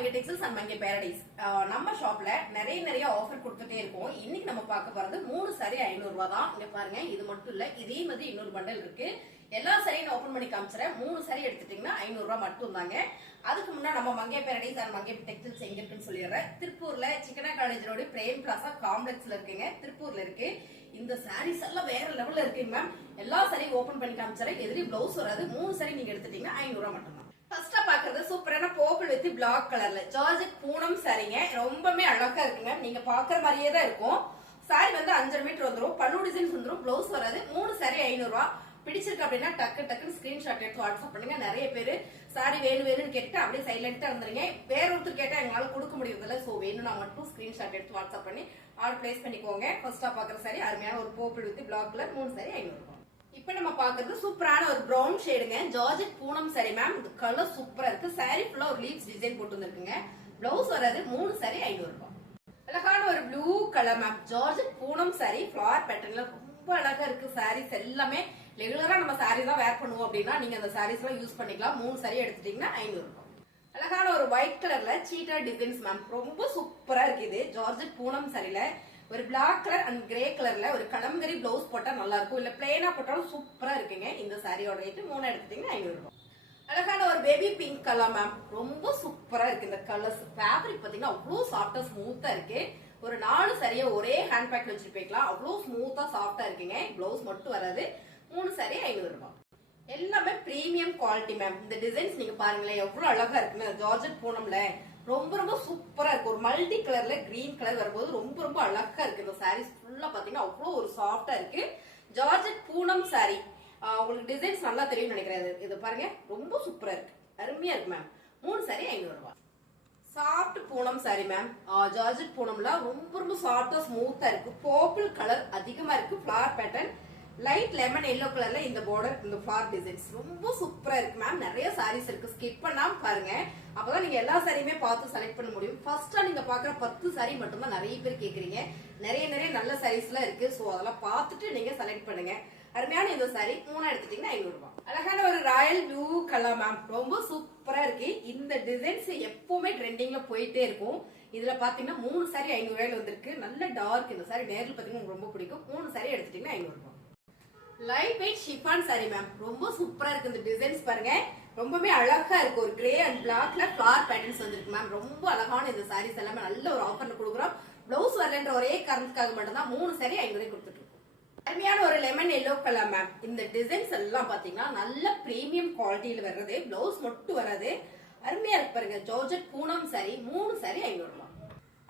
Mangai textiles and Mangai paradise நம்ம ஷாப்ல நிறைய நிறைய ஆஃபர் கொடுத்துட்டே இருக்கும். இன்னைக்கு நம்ம பார்க்க போறது மூணு சாரி ஐநூறு ரூபா தான். இங்க பாருங்க இது மட்டும் இல்ல இதே மாதிரி இன்னொரு பண்டல் இருக்கு. எல்லா சாரியும் ஓபன் பண்ணி காமிச்சிறேன். மூணு சரி எடுத்துட்டீங்கன்னா ஐநூறு ரூபா மட்டும் தாங்க அதுக்கு முன்னாடி நம்ம மங்கை பேரடைஸ் அண்ட் மங்கை டெக்ஸ்டைல்ஸ் எங்க இருக்குன்னு சொல்லிடுறேன். திருப்பூர்ல சிக்கனா காலேஜ் ரோடு பிரேம் பிளாசா காம்ப்ளெக்ஸ்ல இருக்குங்க. திருப்பூர்ல இருக்கு. இந்த சாரீஸ் எல்லாம் வேற லெவல்ல இருக்குங்க மேம் எல்லா சரியும் ஓபன் பண்ணி காமிச்சிறேன். எதிரி பிளவுஸ் வராது. மூணு சரி நீங்க எடுத்துட்டீங்கன்னா ஐநூறு ரூபா மட்டும் தான் ஃபர்ஸ்டா பாக்குறது சூப்பரான போப்பிள் வித் பிளாக் கலர்ல ஜார்ஜெட் பூனம் சாரிங்க. ரொம்பவே அழகா இருக்குங்க நீங்க பாக்குற மாதிரியே தான் இருக்கும். சாரி வந்து அஞ்சரை மீட்டர் வந்துடும் பல்லு டிசைன்ஸ் வந்துடும் பிளவுஸ் வராது. மூணு சாரி ஐநூறு ரூபா பிடிச்சிருக்கு அப்படின்னா டக்கு டக்குன்னு ஸ்கிரீன்ஷாட் எடுத்து வாட்ஸ்அப் பண்ணுங்க. நிறைய பேர் சாரி வேணும் வேணும்னு கேட்டு அப்படியே சைலண்டா இருந்துருங்க. வேற ஒருத்தர் கேட்டா எங்களால கொடுக்க முடியறதில்ல. சோ வேணும்னா மட்டும் ஸ்கிரீன்ஷாட் எடுத்து வாட்ஸ்அப் பண்ணி ஆர்டர் பிளேஸ் பண்ணிக்கோங்க. ஃபர்ஸ்டா பாக்குற சாரி அருமையான ஒரு போப்பிள் வித் பிளாக் கலர் மூணு சாரி ஐநூறு இப்ப நம்ம பாக்குறது சூப்பரான ஒரு brown ஷேடுங்க georgette Poonam sari ma'am colour சூப்பரா இருக்கு. சாரி ஃபுல்லா ஒரு லீவ்ஸ் டிசைன் போட்டு வந்திருக்குங்க பிளவுஸ் வராது மூணு சாரி ஐநூறு ரூபாய் அழகான ஒரு blue colour ma'am georgette Poonam sari flower பேட்டர்ன்ல ரொம்ப அழகா இருக்கு. சாரீஸ் எல்லாமே ரெகுலரா நம்ம சாரி தான் வேர் பண்ணுவோம் அப்படின்னா நீங்க அந்த சாரீஸ் எல்லாம் யூஸ் பண்ணிக்கலாம். மூணு சாரி எடுத்துட்டீங்கன்னா ஐநூறு ரூபாய் அழகான ஒரு ஒயிட் கலர்ல சீட்டா டிசைன்ஸ் மேம் ரொம்ப சூப்பரா இருக்கு இது. ஜார்ஜெட் பூனம் சாரில ஒரு பிளாக் கலர் அண்ட் கிரே கலர்ல ஒரு கலம்கரி பிளவுஸ் போட்டா நல்லா இருக்கும் இல்ல பிளெயினா போட்டாலும் சூப்பரா இருக்குங்க. இந்த சாரியோட ரேட்டு மூணு எடுத்துட்டீங்கன்னா ஐநூறு ரூபாய் அழகான ஒரு பேபி பிங்க் கலர் மேம் ரொம்ப சூப்பரா இருக்கு இந்த கலர்ஸ் ஃபேப்ரிக் பாத்தீங்கன்னா அவ்வளவு சாஃப்டா ஸ்மூத்தா இருக்கு. ஒரு நாலு சரியா ஒரே ஹேண்ட் பேக்ல வச்சுட்டு போய்க்கலாம். அவ்வளவு ஸ்மூத்தா சாஃப்டா இருக்குங்க. பிளவுஸ் மட்டும் வராது. மூணு சாரி ஐநூறு ரூபாய் எல்லாமே பிரீமியம் குவாலிட்டி மேம் இந்த டிசைன்ஸ் நீங்க பாருங்களேன். எவ்வளவு அழகா இருக்குன்னு. ஜார்ஜெட் போனோம்ல. ரொம்ப ரொம்ப சூப்பரா இருக்கு. ஒரு மல்டி கலர்ல கிரீன் கலர் வரும்போது ரொம்ப ரொம்ப அழகா இருக்கு. இந்த சாரீஸ் ஃபுல்லா பாத்தீங்கன்னா அவ்வளவு ஒரு சாஃப்டா இருக்கு. ஜார்ஜ் பூனம் சாரி உங்களுக்கு டிசைன்ஸ் நல்லா தெரியும் நினைக்கிறேன். இது- பாருங்க. ரொம்ப சூப்பரா இருக்கு. அருமையா இருக்கு மேம் மூணு சாரி ஐநூறு ரூபாய். Soft Poonam sari ma'am georgette பூனம்ல ரொம்ப ரொம்ப சாஃப்டா ஸ்மூத்தா இருக்கு. பர்பிள் கலர் அதிகமா இருக்கு. Flower pattern light lemon yellow கலர்ல இந்த பார்டர் இந்த ஃபிளவர் டிசைன்ஸ் ரொம்ப சூப்பரா இருக்கு மேம் நிறைய சாரீஸ் இருக்கு. ஸ்கிப் பண்ணாம பாருங்க. அப்பதான் நீங்க எல்லா சாரியுமே பார்த்து செலக்ட் பண்ண முடியும். ஃபர்ஸ்டா நீங்க பாக்குற பத்து சாரி மட்டும்தான் நிறைய பேர் கேக்குறீங்க. நிறைய நிறைய நல்ல சாரீஸ் எல்லாம் இருக்கு. சோ அதெல்லாம் பார்த்துட்டு நீங்க செலக்ட் பண்ணுங்க. அருமையான இந்த சாரி மூணா எடுத்துட்டீங்கன்னா ஐநூறு ரூபாய் அழகான ஒரு ராயல் ப்ளூ கலர் மேம் ரொம்ப சூப்பரா இருக்கு. இந்த டிசைன்ஸ் எப்பவுமே ட்ரெண்டிங்ல போயிட்டே இருக்கும். இதுல பாத்தீங்கன்னா மூணு சாரி ஐநூறு ரூபாயில வந்திருக்கு. நல்ல டார்க் இந்த சாரி நேரில் பாத்தீங்கன்னா உங்களுக்கு ரொம்ப பிடிக்கும். மூணு சாரி எடுத்துட்டீங்கன்னா ஐநூறு ரூபாய் light weight chiffon sari ma'am ரொம்ப சூப்பரா இருக்கு இந்த டிசைன்ஸ் பாருங்க. ரொம்பவே அழகா இருக்கு. ஒரு கிரே அண்ட் பிளாக்ல ஃபிளார் பேட்டர்ன்ஸ் வந்திருக்கு மேம் ரொம்ப அழகான இந்த சாரீஸ் எல்லாமே நல்ல ஒரு ஆஃபர்ல கொடுக்குறோம். பிளவுஸ் வரலன்ற ஒரே காரணத்துக்காக மட்டும்தான் மூணு சாரி ஐநூறு கொடுத்துட்டு இருக்கோம். அருமையான ஒரு லெமன் எல்லோ கலர் மேம் இந்த டிசைன்ஸ் எல்லாம் பாத்தீங்கன்னா நல்ல பிரீமியம் குவாலிட்டியில வர்றது பிளவுஸ் மட்டும் வராது அருமையா இருக்கு பாருங்க. ஜார்ஜெட் பூனம் சாரி மூணு சாரி ஐநூறு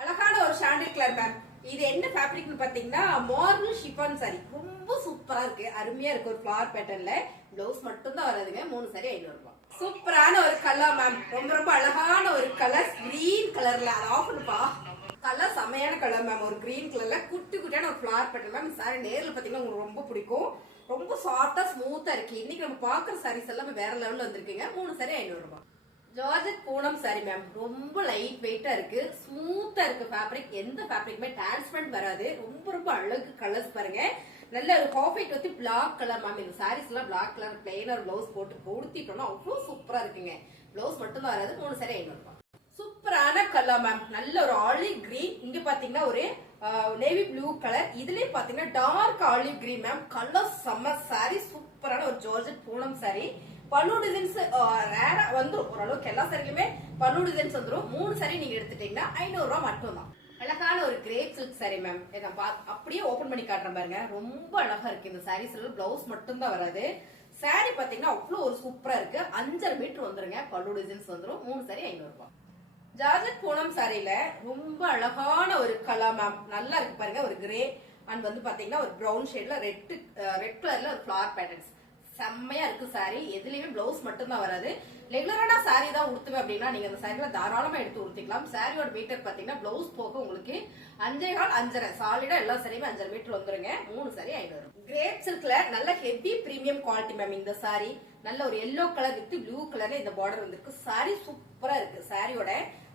அழகான ஒரு சாண்டில் கலர் மேம் இது என்ன ஃபேப்ரிக்னு பாத்தீங்கன்னா மார்பிள் ஷிஃபான் சாரி ரொம்ப சூப்பரா இருக்கு. அருமையா இருக்கு. ஒரு ஃபிளவர் பேட்டர்ல பிளவுஸ் மட்டும் தான் வராதுங்க. மூணு சாரி ஐநூறு ரூபாய் சூப்பரான ஒரு கலர் மேம் ரொம்ப ரொம்ப அழகான ஒரு கலர் கிரீன் கலர்ல அது ஆஃப் பண்ணுப்பா. கலர் செமையான கலர் மேம் ஒரு கிரீன் கலர்ல குட்டி குட்டியான ஒரு ஃபிளவர் பேட்டர்ன் மேம் சாரி நேரில் பாத்தீங்கன்னா உங்களுக்கு ரொம்ப பிடிக்கும். ரொம்ப சாஃப்டா ஸ்மூத்தா இருக்கு. இன்னைக்கு நம்ம பாக்குற சாரீஸ் எல்லாமே வேற லெவல்ல வந்திருக்குங்க. மூணு சாரி ஐநூறு ரூபாய் ஜார்ஜெட் பூனம் சாரி மேம் ரொம்ப லைட் வெயிட்டா இருக்கு. ஸ்மூத்தா இருக்கு ஃபேப்ரிக் எந்த ஃபேப்ரிக்குமே டிரான்ஸ்பரண்ட் வராது. ரொம்ப ரொம்ப அழகு கலர்ஸ் பாருங்க. நல்ல ஒரு காஃபைட் வந்து பிளாக் கலர் மேம் இந்த சாரீஸ் எல்லாம் பிளாக் கலர் பிளெயின் பிளவுஸ் போட்டு கொடுத்திட்டோம்னா அவ்வளவு சூப்பரா இருக்குங்க. பிளவுஸ் மட்டும் தான் வராது மூணு சாரி ஐநூறு ரூபாய். சூப்பரான கலர் மேம் நல்ல ஒரு ஆலிவ் கிரீன் இங்க பாத்தீங்கன்னா ஒரு நேவி ப்ளூ கலர் இதுலயே பாத்தீங்கன்னா dark olive green ma'am colour செம்ம சாரி சூப்பரான ஒரு ஜார்ஜெட் பூனம் சாரி பல்லு டிசைன்ஸ் ரேரா வந்துடும் ஓரளவுக்கு எல்லா சரிலுமே பல்லு டிசைன்ஸ் வந்துடும் மூணு சரி நீங்க எடுத்துட்டீங்கன்னா ஐநூறு ரூபாய் மட்டும்தான். அழகான ஒரு கிரேப் சில்க் சாரி மேம் இதை அப்படியே ஓபன் பண்ணி காட்டுறேன் பாருங்க. ரொம்ப அழகா இருக்கு. இந்த சாரீஸ் பிளவுஸ் மட்டும் தான் வராது. சாரி பாத்தீங்கன்னா அவ்வளவு ஒரு சூப்பரா இருக்கு. அஞ்சரை மீட்டர் வந்துருங்க. பல்லு டிசைன்ஸ் வந்துடும் மூணு சாரி ஐநூறு ரூபாய் ஜார்ஜட் பூனம் சாரியில ரொம்ப அழகான ஒரு கலர் மேம் நல்லா இருக்கு பாருங்க. ஒரு கிரே அண்ட் வந்து பாத்தீங்கன்னா ஒரு ப்ரௌன் ஷேட்ல ரெட் ரெட் கலர்ல ஒரு ஃபிளவர் பேட்டர்ன்ஸ் செம்மையா இருக்கு சாரி எதுலயுமே பிளவுஸ் மட்டும்தான் வராது. ரெகுலரான சாரி தான் உடுத்துவேன் அப்படின்னா நீங்க அந்த சாரில தாராளமா எடுத்து உடுத்திக்கலாம். சாரியோட மீட்டர் பாத்தீங்கன்னா பிளவுஸ் போக உங்களுக்கு அஞ்சே கால் அஞ்சரை. சாலிடா எல்லா சாரியுமே அஞ்சரை மீட்டர் வந்துருங்க. மூணு சாரி ஐநூறு. கிரேப் சில்க்ல நல்ல ஹெவி பிரீமியம் குவாலிட்டி மேம் இந்த சாரி நல்ல ஒரு எல்லோ கலர் வித் ப்ளூ கலர்ல இந்த பார்டர் வந்திருக்கு. சாரி சூப்பரா இருக்கு. சாரியோட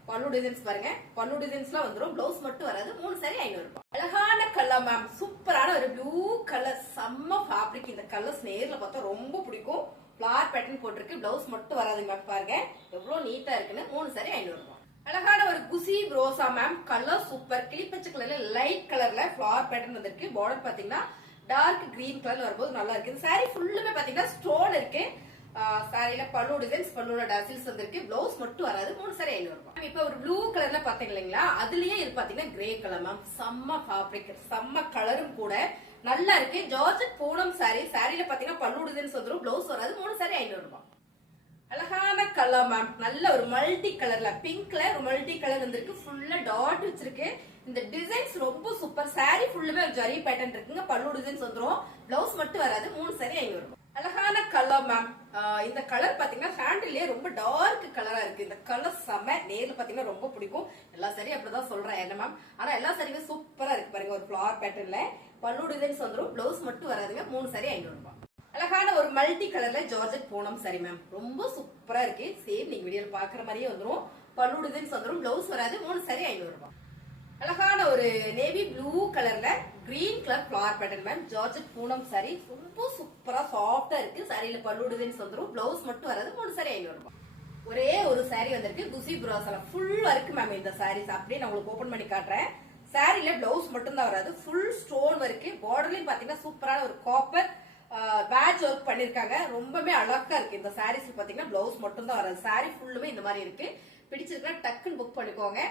பல்லு டிசைன்ஸ் பாருங்க. பல்லு டிசைன்ஸ்லாம் வந்துடும் பிளவுஸ் மட்டும் வராது. மூணு சாரி ஐநூறு ரூபாய். அழகான கலர் மேம் சூப்பரான ஒரு ப்ளூ கலர் செம்ம ஃபேப்ரிக் இந்த கலர்ஸ் நேர்ல பார்த்தா ரொம்ப பிடிக்கும். ஃபிளார் பேட்டர்ன் போட்டிருக்கு. பிளவுஸ் மட்டும் வராது மேம் பாருங்க. எவ்வளவு நீட்டா இருக்குன்னு மூணு சாரி ஐநூறு ரூபாய். அழகான ஒரு குசி ரோசா மேம் கலர் சூப்பர் கிளிப்பச்சை கலர்ல லைட் கலர்ல ஃபிளவர் பேட்டர்ன் வந்திருக்கு. பார்டர் பாத்தீங்கன்னா டார்க் கிரீன் கலர்ல வரும்போது நல்லா இருக்கு. சாரி ஃபுல்லுமே பாத்தீங்கன்னா ஸ்டோன் இருக்கு. சாரியில பல்லு டிசைன்ஸ் பல்லுல டசில்ஸ் வந்திருக்கு. பிளவுஸ் மட்டும் வராது மூணு சாரி ஐநூறு ரூபாய். இப்ப ஒரு ப்ளூ கலர்ல பாத்தீங்க இல்லைங்களா அதுலயே இது பாத்தீங்கன்னா கிரே கலர் மேம் செம்ம ஃபேப்ரிக் செம்ம கலரும் கூட. நல்லா இருக்கு. ஜார்ஜட் பூனம் சாரி சாரியில பாத்தீங்கன்னா பல்லு டிசைன்ஸ் வந்துடும் பிளவுஸ் வராது மூணு சாரி ஐநூறு ரூபாய். அழகான கலர் மேம் நல்ல ஒரு மல்டி கலர்ல பிங்க்ல ஒரு மல்டி கலர் வந்திருக்கு. ஃபுல்லா டாட் வச்சிருக்கு. இந்த டிசைன்ஸ் ரொம்ப சூப்பர் சாரி ஃபுல்லுமே ஒரு ஜரி பேட்டர்ன் இருக்குங்க. பல்லு டிசைன்ஸ் வந்துடும் பிளவுஸ் மட்டும் வராது மூணு சாரி ஐநூறு ரூபாய். அழகான கலர் மேம் இந்த கலர் பாத்தீங்கன்னா ஹேண்டிலே ரொம்ப டார்க் கலரா இருக்கு. இந்த கலர் செம நேர்ல பாத்தீங்கன்னா ரொம்ப பிடிக்கும். எல்லா சரியும் அப்படிதான் சொல்றேன். என்ன மேம் ஆனா எல்லா சரியுமே சூப்பரா இருக்கு பாருங்க. ஒரு ஃபிளவர் பேட்டர்ன்ல பல்லு டிசைன்ஸ் வந்துடும் பிளவுஸ் மட்டும் வராதுங்க. மூணு சரி ஐநூறு ரூபாய் அழகான ஒரு மல்டி கலர்ல ஜார்ஜெட் போனோம் சரி மேம் ரொம்ப சூப்பரா இருக்கு. சேம் நீங்க வீடியோல பாக்குற மாதிரியே வந்துடும் பல்லு டிசைன்ஸ் வந்துடும் பிளவுஸ் வராது. மூணு சரி ஐநூறு ரூபாய் அழகான ஒரு நேவி ப்ளூ கலர்ல green colour flower pattern ma'am georgette Poonam sari ரொம்ப சூப்பரா சாஃப்டா இருக்கு. சாரியில பல்லுடுதுன்னு டிசைன்ஸ் பிளவுஸ் மட்டும் வராது மூணு சாரி ஐநூறு ரூபாய். ஒரே ஒரு சாரி வந்திருக்கு குசி புரோசல ஃபுல் ஒர்க் மேம் இந்த சாரீஸ் அப்படியே நான் உங்களுக்கு ஓபன் பண்ணி காட்டுறேன். சாரில பிளவுஸ் மட்டும் தான் வராது. ஃபுல் ஸ்டோன் இருக்கு பார்டர்லயும் பாத்தீங்கன்னா சூப்பரான ஒரு காப்பர் பேட்ச் ஒர்க் பண்ணிருக்காங்க. ரொம்பவே அழகா இருக்கு. இந்த சாரீஸ் பாத்தீங்கன்னா பிளவுஸ் மட்டும் தான் வராது. சாரி ஃபுல்லுமே இந்த மாதிரி இருக்கு. பிடிச்சிருக்கா டக்குன்னு புக் பண்ணிக்கோங்க.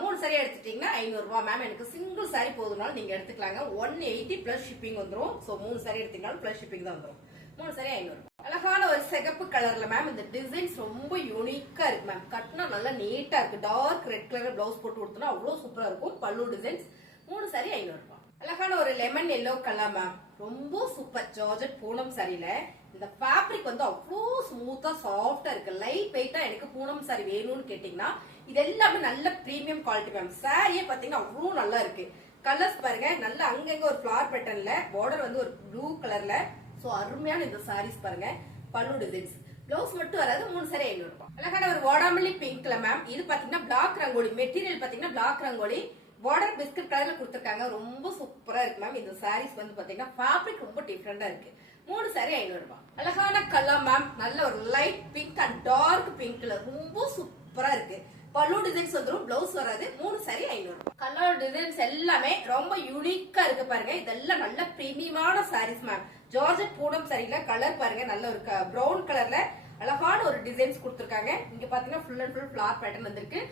மூணு சாரி எடுத்துட்டீங்கன்னா ஐநூறுரூவா மேம் எனக்கு சிங்கிள் சாரி போதுனாலும் நீங்கள் எடுத்துக்கலாங்க. ஒன் எயிட்டி ப்ளஸ் ஷிப்பிங் வந்துரும். ஸோ மூணு சாரி எடுத்தீங்கனாலும் ப்ளஸ் ஷிப்பிங் தான் வந்துடும் மூணு சாரி ஐநூறுரூவா அழகான ஒரு சிகப்பு கலர்ல மேம் இந்த டிசைன்ஸ் ரொம்ப யூனிக்கா இருக்கு மேம் கட்டினா நல்லா நீட்டா இருக்கு. டார்க் ரெட் கலர் பிளவுஸ் போட்டு கொடுத்தோம்னா அவ்வளோ சூப்பரா இருக்கும். பல்லு டிசைன்ஸ் மூணு சாரி ஐநூறு அழகான ஒரு லெமன் எல்லோ கலர் மேம் ரொம்ப சூப்பர் ஜார்ஜட் பூனம் சாரியில இந்த ஃபேப்ரிக் வந்து அவ்வளோ ஸ்மூத்தா சாஃப்டா இருக்கு. லைட் வெயிட்டா எனக்கு பூனம் சாரி வேணும்னு கேட்டீங்கன்னா இது எல்லாமே நல்ல ப்ரீமியம் குவாலிட்டி மேம் சாரியே பாத்தீங்கன்னா அவ்வளோ நல்லா இருக்கு. கலர்ஸ் பாருங்க. நல்ல அங்கங்க ஒரு ஃபிளார் பேட்டர்ன்ல பார்டர் வந்து ஒரு ப்ளூ கலர்ல சோ அருமையான இந்த சாரீஸ் பாருங்க. பல்லு டிசைன்ஸ் பிளவுஸ் மட்டும் வராது மூணு சாரி ஐநூறு ரூபாய். அழகான ஒரு வாடாமல்லி பிங்க்ல மேம் இது பாத்தீங்கன்னா பிளாக் ரங்கோலி. மெட்டீரியல் பாத்தீங்கன்னா பிளாக் ரங்கோலி. பார்டர் பிஸ்கட் கலர்ல கொடுத்துருக்காங்க. ரொம்ப சூப்பரா இருக்கு மேம் இந்த சாரீஸ் வந்து பாத்தீங்கன்னா ஃபேப்ரிக் ரொம்ப டிஃப்ரெண்டா இருக்கு. மூணு சாரி ஐநூறு ரூபாய் அழகான கலர் மேம் நல்ல ஒரு லைட் பிங்க் அண்ட் டார்க் பிங்க்ல ரொம்ப சூப்பரா இருக்கு. பல்லு டிசைன்ஸ் வந்துடும் பிளவுஸ் வராது. மூணு சாரி ஐநூறு ரூபாய் கலர் டிசைன்ஸ் எல்லாமே ரொம்ப யூனிக்கா இருக்கு பாருங்க. இதெல்லாம் நல்ல பிரீமியமான சாரீஸ் மேம் ஜார்ஜட் பூனம் சரியில்ல கலர் பாருங்க. நல்ல ஒரு ப்ரௌன் கலர்ல அழகான ஒரு டிசைன்ஸ் கொடுத்துருக்காங்க. இங்க பாத்தீங்கன்னா full and full flower pattern வந்திருக்கு.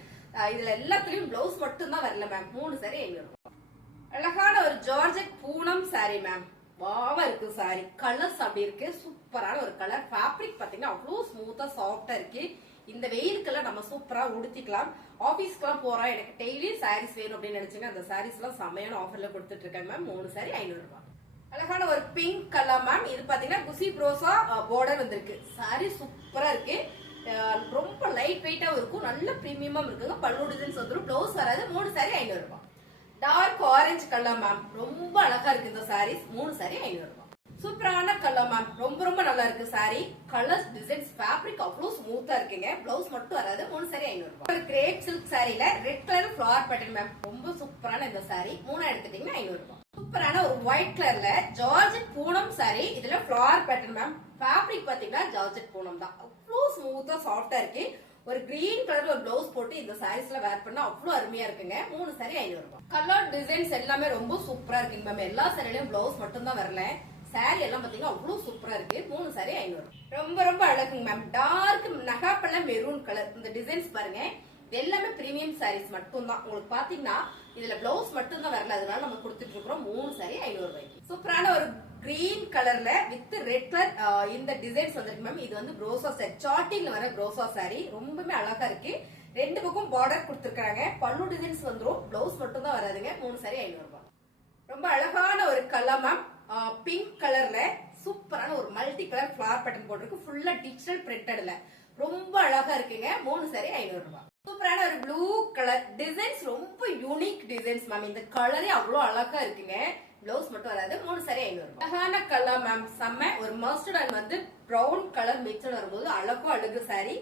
இதுல எல்லாத்துலயும் பிளவுஸ் மட்டும் தான் வரல மேம் மூணு சாரி ஐநூறு அழகான ஒரு ஜார்ஜெட் பூனம் சாரி மேம் வாவா இருக்கு சாரி கலர்ஸ் அப்படி இருக்கு. சூப்பரான ஒரு கலர் ஃபேப்ரிக் பாத்தீங்கன்னா அவ்வளவு ஸ்மூத்தா சாஃப்டா இருக்கு. இந்த வெயிலுக்கெல்லாம் நம்ம சூப்பரா உடுத்திக்கலாம். ஆபீஸ்க்கெல்லாம் போறோம் எனக்கு டெய்லி சாரீஸ் வேணும் அப்படின்னு நினைச்சீங்க அந்த சாரீஸ் எல்லாம் செமையான ஆஃபர்ல கொடுத்துட்டு இருக்கேன் மேம் மூணு சாரி ஐநூறு ரூபாய் அழகான ஒரு பிங்க் கலர் மேம் இது பாத்தீங்கன்னா குசி ப்ரோசா பார்டர் வந்திருக்கு. சாரி சூப்பரா இருக்கு. ரொம்ப லைட் வெயிட்டாவும் இருக்கும். நல்ல பிரீமியமா இருக்குங்க. பல்லு டிசைன்ஸ் வந்துடும் பிளவுஸ் வராது. மூணு சாரி ஐநூறு ரூபாய். டார்க் ஆரஞ்சு கலர் மேம் ரொம்ப அழகா இருக்கு இந்த சாரீஸ் மூணு சாரி ஐநூறு ரூபாய். சூப்பரான கலர் மேம் ரொம்ப ரொம்ப நல்லா இருக்கு சாரி கலர்ஸ் டிசைன்ஸ் ஃபேப்ரிக் அவ்வளவு ஸ்மூத்தா இருக்குங்க. பிளவுஸ் மட்டும் வராது. மூணு சாரி ஐநூறு ரூபாய். ஒரு crepe silk சாரியில red colour flower pattern ma'am ரொம்ப சூப்பரான இந்த சாரி மூணா எடுத்துட்டீங்கன்னா ஐநூறு ரூபாய். சூப்பரான ஒரு ஒயிட் கலர்ல ஜார்ஜெட் பூனம் சாரி இதுல ஃபிளவர் பேட்டர்ன் மேம் ஃபேப்ரிக் பாத்தீங்கன்னா ஜார்ஜெட் பூனம் தான். அவ்வளவு ஸ்மூத்தா சாஃப்டா இருக்கு. ஒரு கிரீன் கலர்ல ஒரு பிளவுஸ் போட்டு இந்த சாரீஸ்ல வேர் பண்ணா அவ்வளவு அருமையா இருக்குங்க. மூணு சாரி ஐநூறு ரூபாய். கலர் டிசைன்ஸ் எல்லாமே ரொம்ப சூப்பரா இருக்குங்க மேம் எல்லா சாரிலையும் பிளவுஸ் மட்டும் தான் வரல. சாரி எல்லாம் பாத்தீங்கன்னா அவ்வளவு சூப்பரா இருக்கு. மூணு சாரி ஐநூறு ரொம்ப ரொம்ப அழகுங்க மேம் டார்க் நகாப்பழ மெரூன் கலர் இந்த டிசைன்ஸ் பாருங்க. எல்லாமே பிரீமியம் சாரீஸ் மட்டும் தான் உங்களுக்கு பாத்தீங்கன்னா இதுல பிளவுஸ் மட்டும் தான் வரல. அதனால நம்ம கொடுத்துட்டு இருக்கிறோம் மூணு சாரி ஐநூறு ரூபாய்க்கு. சூப்பரான ஒரு கிரீன் கலர்ல வித் ரெட் கலர் இந்த டிசைன்ஸ் வந்திருக்கு மேம் இது வந்து ப்ரோசா சாரி சாட்டிங்ல வர ப்ரோசா சாரி ரொம்பவே அழகா இருக்கு. ரெண்டு பக்கம் பார்டர் கொடுத்துருக்காங்க பல்லு டிசைன்ஸ் வந்துடும் பிளவுஸ் மட்டும் தான் வராதுங்க. மூணு சாரி ஐநூறு ரூபாய். ரொம்ப அழகான ஒரு கலர் மேம் பிங்க் கலர்ல சூப்பரான ஒரு மல்டி கலர் ஃபிளவர் பேட்டர்ன் போட்டிருக்கு ஃபுல்லா டிஜிட்டல் பிரிண்டட்ல ரொம்ப அழகா இருக்குங்க. மூணு சாரி ஐநூறு ரூபாய். சூப்பரான ஒரு ப்ளூ கலர் டிசைன்ஸ் ரொம்ப யூனிக் டிசைன்ஸ் மேம் இந்த கலரே அவ்வளோ அழகா இருக்குங்க. பிளவுஸ் மட்டும் வராது மூணு சரி ஐநூறு அழகான கலர் மேம் செம்ம. ஒரு மஸ்டர்ட் அண்ட் வந்து ப்ரௌன் கலர் மிக்சர் வரும்போது அழகும் அழகு சாரி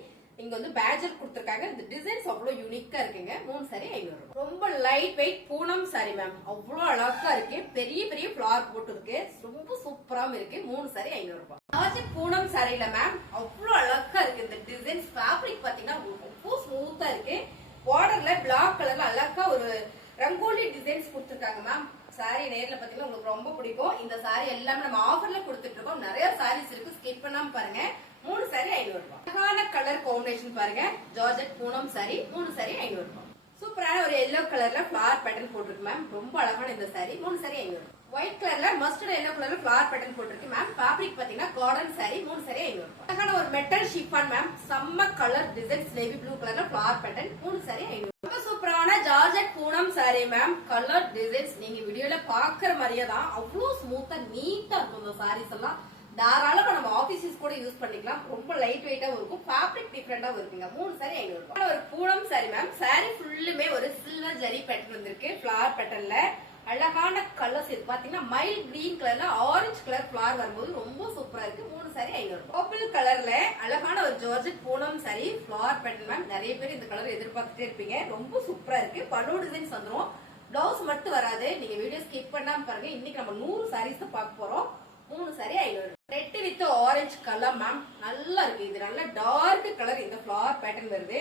இங்க வந்து பேஜர் கொடுத்துருக்காங்க. இந்த டிசைன்ஸ் அவ்வளவு யூனிக்கா இருக்குங்க. மூணு சாரி ஐநூறு ரொம்ப light weight Poonam sari ma'am அவ்வளவு அழகா இருக்கு. பெரிய பெரிய பிளார் போட்டு இருக்கு ரொம்ப சூப்பராவும் இருக்கு. மூணு சாரி ஐநூறு ரூபாய். லாஜிக் பூனம் சாரியில மேம் அவ்வளவு அழகா இருக்கு. இந்த டிசைன்ஸ் ஃபேப்ரிக் பாத்தீங்கன்னா ரொம்ப ஸ்மூத்தா இருக்கு. பார்டர்ல பிளாக் கலர்ல அழகா ஒரு ரங்கோலி டிசைன்ஸ் கொடுத்துருக்காங்க மேம் சாரி நேர்ல பாத்தீங்கன்னா உங்களுக்கு ரொம்ப பிடிக்கும். இந்த சாரி எல்லாமே நம்ம ஆஃபர்ல கொடுத்துட்டு இருக்கோம் நிறைய சாரீஸ் இருக்கு. ஸ்கிப் பண்ணாம பாருங்க. மூணு சாரி ஐநூறு ரூபாய். அழகான கலர் காம்பினேஷன் பாருங்க. ஜார்ஜெட் பூனம் சாரி மூணு சாரி ஐநூறு ரூபாய். சூப்பரான ஒரு எல்லோ கலர்ல ஃபிளவர் பேட்டர்ன் போட்டிருக்கு மேம் ரொம்ப அழகான இந்த சாரி மூணு சாரி ஐநூறு ஒயிட் கலர்ல மஸ்டர்ட் எல்லோ கலர்ல ஃபிளவர் பேட்டர்ன் போட்டிருக்கு மேம் ஃபேப்ரிக் பாத்தீங்கன்னா கார்டன் சாரி மூணு சாரி ஐநூறு அழகான ஒரு மெட்டல் ஷிஃபான் மேம் செம்ம கலர் டிசைன்ஸ் நேவி ப்ளூ கலர்ல ஃபிளவர் பேட்டர்ன் மூணு சாரி ஐநூறு ரொம்ப சூப்பரான georgette Poonam sari ma'am colour designs நீங்க பாக்குற மாதிரியே தான். அவ்வளவு ஸ்மூத்தா நீட்டா இருக்கும் இந்த சாரீஸ் எல்லாம். தாராளமா நம்ம ஆபீசஸ் கூட யூஸ் பண்ணிக்கலாம். ரொம்ப லைட் வெயிட்டாவும் இருக்கும். ஃபேப்ரிக் டிஃப்ரெண்டாவும் இருக்குங்க. மூணு சாரி ஐநூறு ரூபாய் ஒரு பூனம் சாரி மேம் சாரி ஃபுல்லுமே ஒரு சில்வர் ஜரி பேட்டர்ன் வந்திருக்கு. ஃபிளவர் பேட்டர்ன்ல அழகான கலர்ஸ் இது பாத்தீங்கன்னா மைல் கிரீன் கலர்ல ஆரஞ்சு கலர் ஃபிளவர் வரும்போது ரொம்ப சூப்பரா இருக்கு. மூணு சாரி ஐநூறு பர்பிள் கலர்ல அழகான ஒரு georgette Poonam sari flower pattern ma'am நிறைய பேர் இந்த கலர் எதிர்பார்த்துட்டே இருப்பீங்க. ரொம்ப சூப்பரா இருக்கு. பல்லு டிசைன்ஸ் வந்துரும். பிளவுஸ் மட்டும் வராது. நீங்க வீடியோ ஸ்கிப் பண்ணாம பாருங்க. இன்னைக்கு நம்ம நூறு சாரீஸ் பார்க்க போறோம். மூணு சாரி ஐநூறு. Red with orange colour ma'am நல்லா இருக்கு. இது நல்ல டார்க் கலர் இந்த ஃபிளவர் பேட்டர்ன் வருது.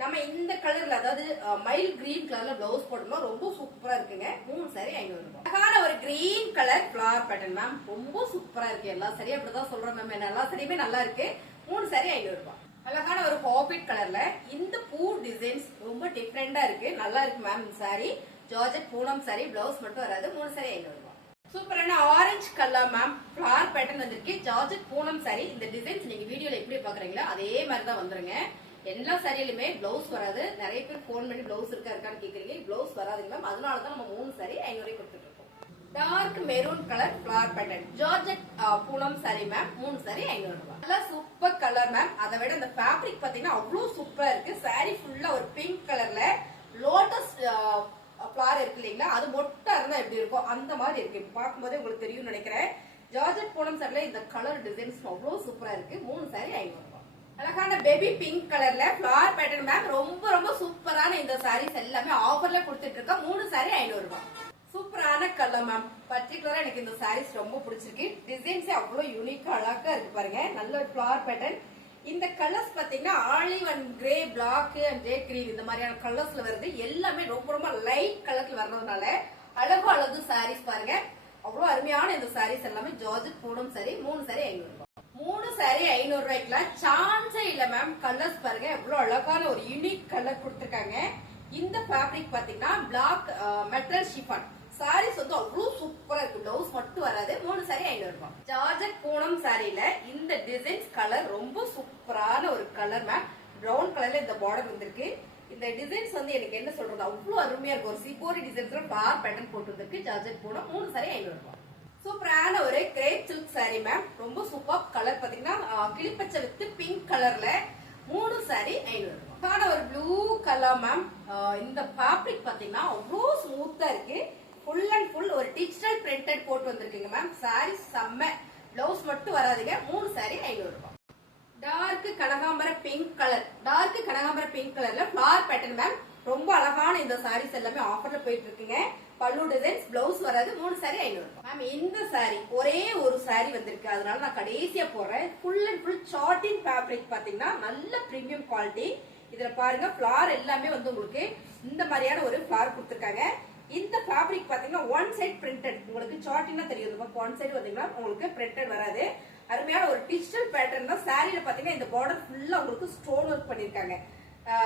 நம்ம இந்த கலர்ல அதாவது மைல் கிரீன் கலர்ல பிளவுஸ் போட்டோம்னா ரொம்ப சூப்பரா இருக்குங்க. மூணு சாரி ஐநூறு ரூபாய். அழகான ஒரு green colour flower pattern ma'am ரொம்ப சூப்பரா இருக்கு. எல்லா சரியும் அப்படிதான் சொல்றோம் மேம் எல்லா சரியுமே நல்லா இருக்கு. மூணு சாரி ஐநூறு ரூபாய். அழகான ஒரு ஹாபிட் கலர்ல இந்த பூ டிசைன்ஸ் ரொம்ப டிஃப்ரெண்டா இருக்கு. நல்லா இருக்கு மேம் இந்த சாரி ஜார்ஜெட் பூனம் சாரி பிளவுஸ் மட்டும் வராது மூணு சாரி ஐநூறு ரூபாய் சூப்பரான orange colour ma'am flower pattern வந்திருக்கு. ஜார்ஜெட் பூனம் சாரி இந்த டிசைன்ஸ் நீங்க வீடியோல எப்படி பாக்குறீங்களோ அதே மாதிரி தான் வந்துருங்க. எல்லா சாரியிலுமே பிளவுஸ் வராது. நிறைய பேர் ஃபோன் பண்ணி பிளவுஸ் இருக்கா இருக்கான்னு கேக்குறீங்க. பிளவுஸ் வராதுங்க மேம் அதனால தான் நம்ம மூணு சாரி ஐநூறு கொடுத்துட்டு இருக்கோம் dark maroon colour flower pattern georgette Poonam sari ma'am மூணு சாரி ஐநூறு ரூபாய் நல்லா சூப்பர் கலர் மேம் அதை விட அந்த ஃபேப்ரிக் பாத்தீங்கன்னா அவ்வளவு சூப்பரா இருக்கு. சாரி ஃபுல்லா ஒரு பிங்க் கலர்ல லோட்டஸ் ஃபிளார் இருக்கு இல்லைங்களா? அது மொட்டா இருந்தா எப்படி இருக்கும்? அந்த மாதிரி இருக்கு. இப்ப பார்க்கும்போதே உங்களுக்கு தெரியும் நினைக்கிறேன். ஜார்ஜெட் பூனம் சாரில இந்த கலர் டிசைன்ஸ் அவ்வளவு சூப்பரா இருக்கு. மூணு சாரி ஐநூறு அழகான பேபி பிங்க் கலர்ல ஃபிளவர் பேட்டர்ன் மேம் ரொம்ப ரொம்ப சூப்பரான இந்த சாரீஸ் எல்லாமே ஆஃபர்ல கொடுத்துட்டு இருக்கோம் மூணு சாரி ஐநூறு ரூபாய் சூப்பரான கலர் மேம் பர்டிகுலரா எனக்கு இந்த சாரீஸ் ரொம்ப பிடிச்சிருக்கு. டிசைன்ஸே அவ்வளவு யூனிக்கா அழகா இருக்கு பாருங்க. நல்ல ஃபிளவர் பேட்டர்ன் இந்த கலர்ஸ் பாத்தீங்கன்னா olive and grey black and J green இந்த மாதிரியான கலர்ஸ்ல வருது. எல்லாமே ரொம்ப ரொம்ப லைட் கலர்ல வர்றதுனால அழகு அழகு சாரீஸ் பாருங்க. அவ்வளவு அருமையான இந்த சாரீஸ் எல்லாமே. ஜார்ஜ் பூனம் சாரி மூணு சாரி ஐநூறு ரூபாய் மூணு சாரி ஐநூறு ரூபாய்க்குலாம் சான்ஸே இல்ல மேம் கலர்ஸ் பாருங்க. எவ்வளவு அழகான ஒரு யூனிக் கலர் கொடுத்துருக்காங்க. இந்த ஃபேப்ரிக் பாத்தீங்கன்னா பிளாக் மெட்டல் ஷிஃபான் சாரீஸ் வந்து அவ்வளவு சூப்பரா இருக்கு பிளவுஸ் மட்டும் வராது. மூணு சாரி ஐநூறு ரூபாய் ஜார்ஜட் பூனம் சாரியில இந்த டிசைன்ஸ் கலர் ரொம்ப சூப்பரான ஒரு கலர் மேம் பிரவுன் கலர்ல இந்த பார்டர் வந்திருக்கு. இந்த டிசைன்ஸ் வந்து எனக்கு என்ன சொல்றது? அவ்வளவு அருமையா இருக்கும். ஒரு சிபோரி டிசைன்ஸ்ல பார் பேட்டர்ன் போட்டு வந்திருக்கு. ஜார்ஜட் பூனம் மூணு சாரி ஐநூறு ரூபாய் சூப்பரான ஒரு கிரேப் சில்க் சாரி மேம் ரொம்ப சூப்பர் கலர் பாத்தீங்கன்னா கிளிப்பச்சை வித் பிங்க் கலர்ல மூணு சாரி ஐநூறு ரூபாய் ஒரு ப்ளூ கலர் மேம் இந்த ஃபேப்ரிக் பாத்தீங்கன்னா அவ்வளோ ஸ்மூத்தா இருக்கு. ஃபுல் அண்ட் ஃபுல் ஒரு டிஜிட்டல் பிரிண்டட் போட்டு வந்திருக்கீங்க மேம் சாரி செம்ம. பிளவுஸ் மட்டும் வராதுங்க. மூணு சாரி ஐநூறு ரூபாய். டார்க் கனகாம்பர பிங்க் கலர் டார்க் கனகாம்பர பிங்க் கலர்ல ஃபிளார் பேட்டர்ன் மேம் ரொம்ப அழகான இந்த சாரீஸ் எல்லாமே ஆஃபர்ல போயிட்டு இருக்குங்க பல்லு டிசைன்ஸ் பிளவுஸ் வராது. மூணு சாரி ஐநூறு மேம் இந்த சாரி ஒரே ஒரு சாரி வந்திருக்கு. அதனால நான் கடைசியா போடுறேன். Full and full satin fabric பாத்தீங்கன்னா நல்ல பிரீமியம் குவாலிட்டி இதுல பாருங்க ஃபிளார் எல்லாமே வந்து உங்களுக்கு இந்த மாதிரியான ஒரு ஃபிளார் கொடுத்துருக்காங்க. இந்த ஃபேப்ரிக் பாத்தீங்கன்னா ஒன் சைட் பிரிண்டட் உங்களுக்கு சாட்டினா தெரியும்? ஒன் சைடு பாத்தீங்கன்னா உங்களுக்கு பிரிண்டட் வராது. அருமையான ஒரு டிஜிட்டல் பேட்டர்ன் தான். சாரியில பாத்தீங்கன்னா இந்த பார்டர் ஃபுல்லா உங்களுக்கு ஸ்டோன் ஒர்க் பண்ணிருக்காங்க.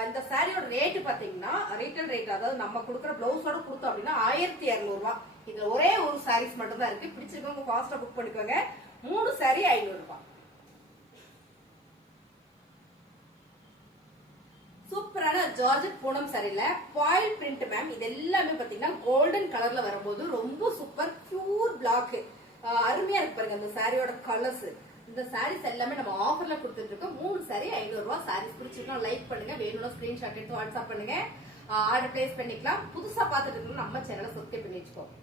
இந்த சாரியோட ரேட்டு பாத்தீங்கன்னா ரீட்டைல் ரேட் அதாவது நம்ம கொடுக்குற பிளவுஸோட கொடுத்தோம் அப்படின்னா ஆயிரத்தி இரநூறுவா இதுல ஒரே ஒரு சாரீஸ் மட்டும் தான் இருக்கு. பிடிச்சிருக்கவங்க ஃபாஸ்டா புக் பண்ணிக்கோங்க. மூணு சாரி ஐநூறுபா ரூபாய் சூப்பரான ஜார்ஜட் பூனம் சரியில்ல. பாயில் பிரிண்ட் மேம் இது எல்லாமே பாத்தீங்கன்னா கோல்டன் கலர்ல வரும்போது ரொம்ப சூப்பர் பியூர் பிளாக் அருமையா இருக்கு பாருங்க அந்த சாரியோட கலர்ஸ் இந்த சாரீஸ் எல்லாமே நம்ம ஆஃபர்ல கொடுத்துட்டு இருக்கோம். மூணு சாரி ஐநூறு ரூபாய் சாரீஸ் பிடிச்சிருக்கோம் லைக் பண்ணுங்க. வேணும்னா ஸ்கிரீன்ஷாட் எடுத்து வாட்ஸ்அப் பண்ணுங்க. ஆர்டர் பிளேஸ் பண்ணிக்கலாம். புதுசா பார்த்துட்டு இருக்கணும் நம்ம சேனலை சப்ஸ்கிரைப் பண்ணி வச்சுக்கோங்க.